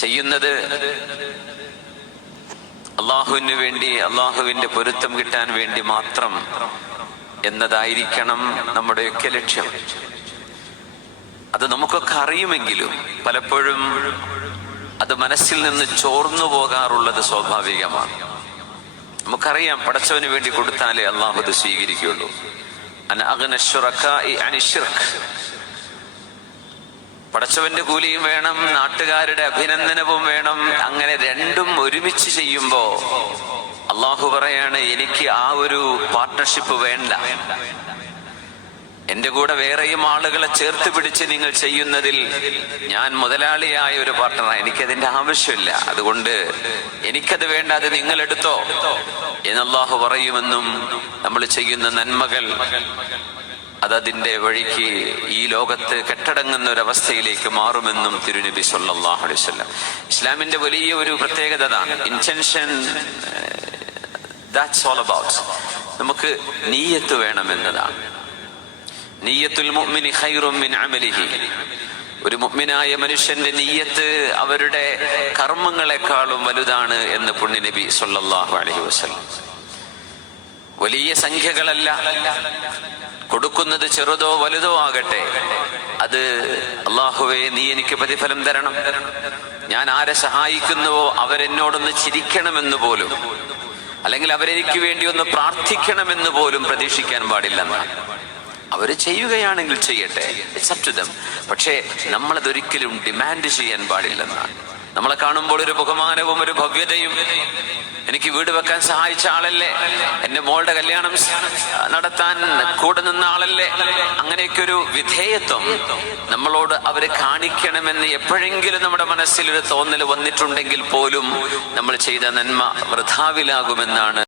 ചെയ്യുന്നത് അള്ളാഹുവിന് വേണ്ടി അള്ളാഹുവിന്റെ പൊരുത്തം കിട്ടാൻ വേണ്ടി മാത്രം എന്നതായിരിക്കണം നമ്മുടെയൊക്കെ ലക്ഷ്യം. അത് നമുക്കൊക്കെ അറിയുമെങ്കിലും പലപ്പോഴും അത് മനസ്സിൽ നിന്ന് ചോർന്നു പോകാറുള്ളത് സ്വാഭാവികമാണ്. നമുക്കറിയാം പടച്ചവന് വേണ്ടി കൊടുത്താലേ അള്ളാഹു അത് സ്വീകരിക്കുകയുള്ളൂ. അന പടച്ചവന്റെ കൂലിയും വേണം നാട്ടുകാരുടെ അഭിനന്ദനവും വേണം. അങ്ങനെ രണ്ടും ഒരുമിച്ച് ചെയ്യുമ്പോ അള്ളാഹു പറയാണ് എനിക്ക് ആ ഒരു പാർട്ട്ണർഷിപ്പ് വേണ്ട. എന്റെ കൂടെ വേറെയും ആളുകളെ ചേർത്ത് പിടിച്ച് നിങ്ങൾ ചെയ്യുന്നതിൽ ഞാൻ മുതലാളിയായ ഒരു പാർട്ട്ണർ എനിക്കതിന്റെ ആവശ്യമില്ല. അതുകൊണ്ട് എനിക്കത് വേണ്ട അത് നിങ്ങൾ എടുത്തോ എന്നല്ലാഹു പറയുമെന്നും നമ്മൾ ചെയ്യുന്ന നന്മകൾ അതതിന്റെ വഴിക്ക് ഈ ലോകത്ത് കെട്ടടങ്ങുന്ന ഒരു അവസ്ഥയിലേക്ക് മാറുമെന്നും തിരുനബി സല്ലാഹു അലൈഹി വസല്ലം. ഇസ്ലാമിന്റെ വലിയ ഒരു പ്രത്യേകത അതാണ്. ഇന്റൻഷൻ ദാറ്റ്സ് ഓൾ അബൌട്ട് നമുക്ക് നീയത്ത് വേണമെന്നതാണ്. നീയത്തുൽ മുഅ്മിനി ഖൈറും മിൻ അമലിഹി. ഒരു മുഅ്മിനായ മനുഷ്യന്റെ നീയത്ത് അവരുടെ കർമ്മങ്ങളെക്കാളും വലുതാണ് എന്ന് പുണ്യനബി സല്ലല്ലാഹു അലൈഹി വസല്ലം. വലിയ സംഖ്യകളല്ല. കൊടുക്കുന്നത് ചെറുതോ വലുതോ ആകട്ടെ അത് അള്ളാഹുവെ നീ എനിക്ക് പ്രതിഫലം തരണം. ഞാൻ ആരെ സഹായിക്കുന്നുവോ അവരെന്നോടൊന്ന് ചിരിക്കണമെന്ന് പോലും അല്ലെങ്കിൽ അവരെനിക്ക് വേണ്ടി ഒന്ന് പ്രാർത്ഥിക്കണമെന്ന് പോലും പ്രതീക്ഷിക്കാൻ പാടില്ലെന്നാണ് അവർ ചെയ്യുകയാണെങ്കിൽ ചെയ്യട്ടെ. ടു പക്ഷേ നമ്മളതൊരിക്കലും ഡിമാൻഡ് ചെയ്യാൻ പാടില്ലെന്നാണ്. നമ്മളെ കാണുമ്പോൾ ഒരു ബഹുമാനവും ഒരു ഭവ്യതയും. എനിക്ക് വീട് വെക്കാൻ സഹായിച്ച ആളല്ലേ? എന്റെ മോളുടെ കല്യാണം നടത്താൻ കൂടെ നിന്ന ആളല്ലേ? അങ്ങനെയൊക്കെ ഒരു വിധേയത്വം നമ്മളോട് അവരെ കാണിക്കണമെന്ന് എപ്പോഴെങ്കിലും നമ്മുടെ മനസ്സിൽ ഒരു തോന്നൽ വന്നിട്ടുണ്ടെങ്കിൽ പോലും നമ്മൾ ചെയ്ത നന്മ വൃഥാവിലാകുമെന്നാണ്